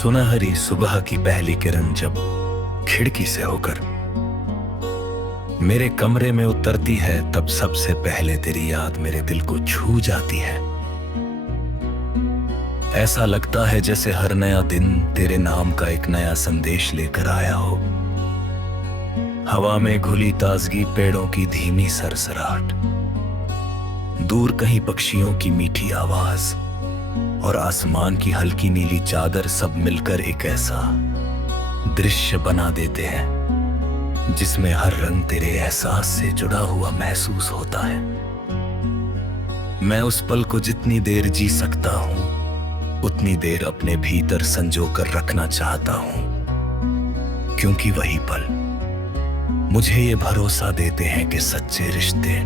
सुनहरी सुबह की पहली किरण जब खिड़की से होकर मेरे कमरे में उतरती है, तब सबसे पहले तेरी याद मेरे दिल को छू जाती है। ऐसा लगता है जैसे हर नया दिन तेरे नाम का एक नया संदेश लेकर आया हो। हवा में घुली ताजगी, पेड़ों की धीमी सरसराहट, दूर कहीं पक्षियों की मीठी आवाज और आसमान की हल्की नीली चादर, सब मिलकर एक ऐसा दृश्य बना देते हैं जिसमें हर रंग तेरे एहसास से जुड़ा हुआ महसूस होता है। मैं उस पल को जितनी देर जी सकता हूं, उतनी देर अपने भीतर संजो कर रखना चाहता हूं, क्योंकि वही पल मुझे ये भरोसा देते हैं कि सच्चे रिश्ते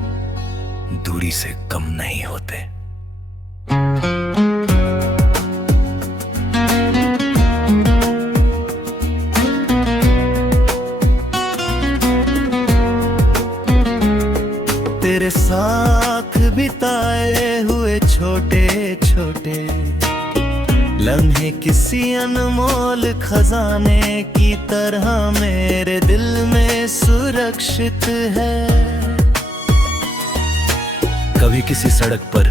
दूरी से कम नहीं होते। तेरे साथ बिताए हुए छोटे छोटे लम्हे किसी अनमोल खजाने की तरह मेरे दिल में सुरक्षित है। कभी किसी सड़क पर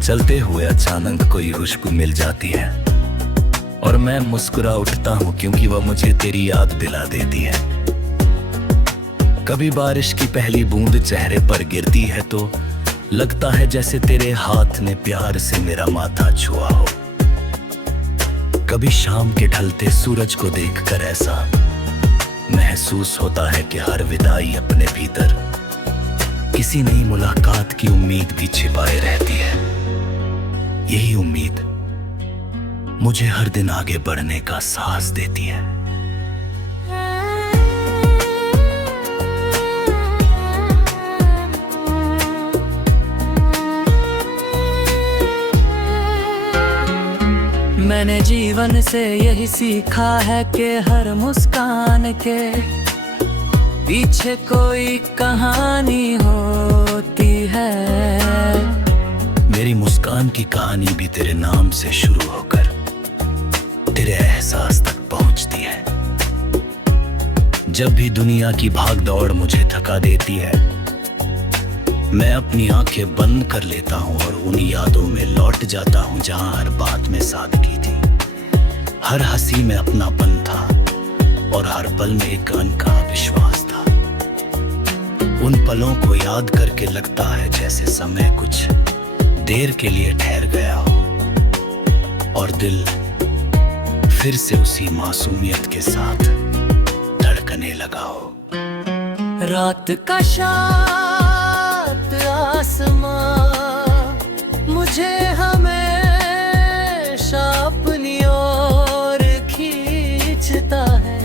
चलते हुए अचानक कोई खुशबू मिल जाती है और मैं मुस्कुरा उठता हूँ, क्योंकि वह मुझे तेरी याद दिला देती है। कभी बारिश की पहली बूंद चेहरे पर गिरती है तो लगता है जैसे तेरे हाथ ने प्यार से मेरा माथा छुआ हो। कभी शाम के ढलते सूरज को देखकर ऐसा महसूस होता है कि हर विदाई अपने भीतर किसी नई मुलाकात की उम्मीद भी छिपाए रहती है। यही उम्मीद मुझे हर दिन आगे बढ़ने का साहस देती है। मैंने जीवन से यही सीखा है कि हर मुस्कान के पीछे कोई कहानी होती है। मेरी मुस्कान की कहानी भी तेरे नाम से शुरू होकर तेरे एहसास तक पहुंचती है। जब भी दुनिया की भाग दौड़ मुझे थका देती है, मैं अपनी आंखें बंद कर लेता हूं और उन यादों में लौट जाता हूं जहां हर बात में सादगी थी, हर हंसी में अपनापन था और हर पल में एक अनकहा विश्वास था। उन पलों को याद करके लगता है जैसे समय कुछ देर के लिए ठहर गया हो और दिल फिर से उसी मासूमियत के साथ धड़कने लगा हो। रात का शांत आसमां मुझे हमेशा अपनी ओर खींचता है।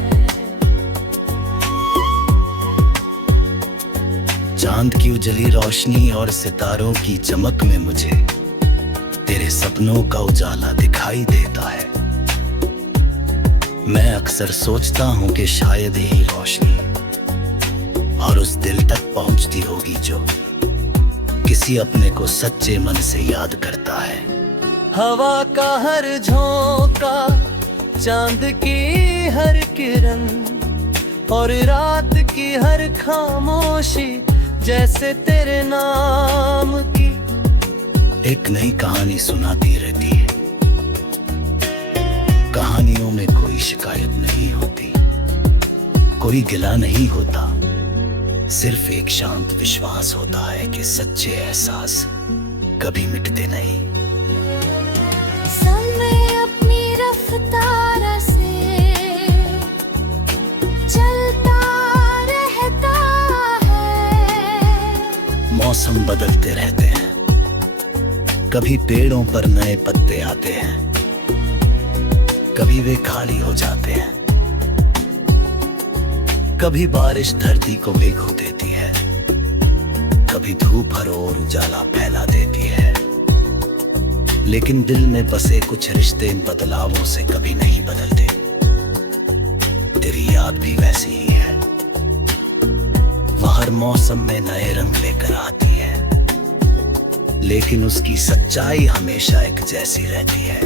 चांद की उजली रोशनी और सितारों की चमक में मुझे तेरे सपनों का उजाला दिखाई देता है। मैं अक्सर सोचता हूं कि शायद यही रोशनी और उस दिल तक पहुंचती होगी जो किसी अपने को सच्चे मन से याद करता है। हवा का हर झोंका, चांद की हर किरण और रात की हर खामोशी जैसे तेरे नाम की एक नई कहानी सुनाती रहती है। कहानियों में कोई शिकायत नहीं होती, कोई गिला नहीं होता, सिर्फ एक शांत विश्वास होता है कि सच्चे एहसास कभी मिटते नहीं। समय अपनी रफ्तार से चलता रहता है। मौसम बदलते रहते हैं, कभी पेड़ों पर नए पत्ते आते हैं, कभी वे खाली हो जाते हैं, कभी बारिश धरती को भिगो देती है, कभी धूप हर ओर उजाला फैला देती है। लेकिन दिल में बसे कुछ रिश्ते इन बदलावों से कभी नहीं बदलते। तेरी याद भी वैसी ही है, वह हर मौसम में नए रंग लेकर आती है, लेकिन उसकी सच्चाई हमेशा एक जैसी रहती है।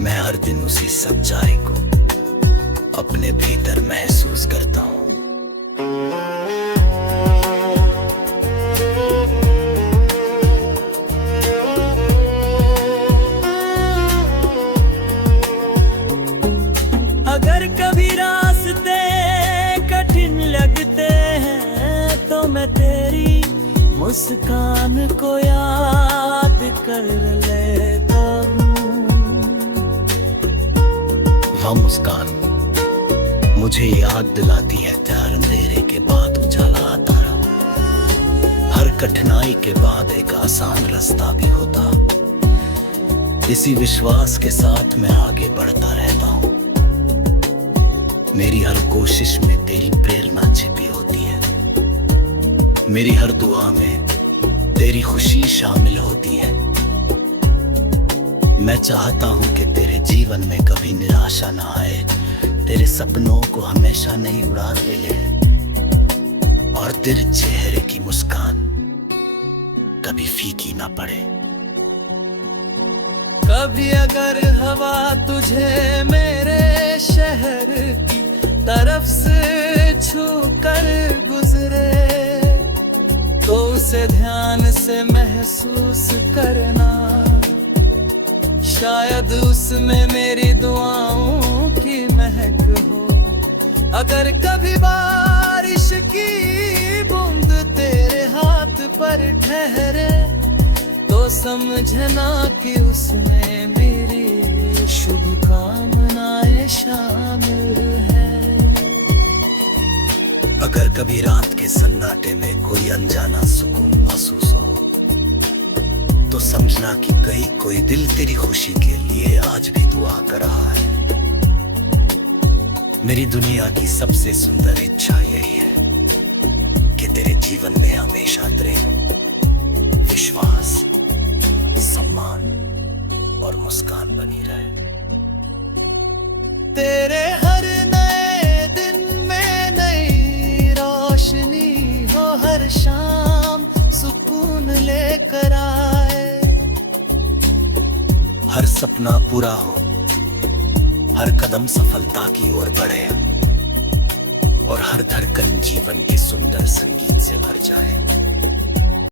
मैं हर दिन उसी सच्चाई को अपने भीतर महसूस करता हूँ। अगर कभी रास्ते कठिन लगते हैं तो मैं तेरी मुस्कान को याद कर लेता हूँ। वह मुस्कान मुझे याद दिलाती है प्यार अंधेरे के बाद उजाला आता रहा। हर कठिनाई के बाद एक आसान रास्ता भी होता। इसी विश्वास के साथ मैं आगे बढ़ता रहता हूँ। मेरी हर कोशिश में तेरी प्रेरणा छिपी होती है। मेरी हर दुआ में तेरी खुशी शामिल होती है। मैं चाहता हूं कि तेरे जीवन में कभी निराशा ना आए, तेरे सपनों को हमेशा नहीं उड़ा ले, और तेरे चेहरे की मुस्कान कभी फीकी ना पड़े। कभी अगर हवा तुझे मेरे शहर की तरफ से छू कर गुजरे तो उसे ध्यान से महसूस करना। शायद उसमें मेरी दुआओं की महक हो। अगर कभी बारिश की बूंद तेरे हाथ पर ठहरे तो समझना कि उसमें मेरी शुभकामनाएं शामिल है। अगर कभी रात के सन्नाटे में कोई अनजाना सुकून महसूस हो तो समझना कि कहीं कोई दिल तेरी खुशी के लिए आज भी दुआ कर रहा है। मेरी दुनिया की सबसे सुंदर इच्छा यही है कि तेरे जीवन में हमेशा प्रेम, विश्वास, सम्मान और मुस्कान बनी रहे। तेरे हर नए दिन में नई रोशनी हो, हर शाम सुकून लेकर आए। हर सपना पूरा हो, हर कदम सफलता की ओर बढ़े और हर धड़कन जीवन के सुंदर संगीत से भर जाए।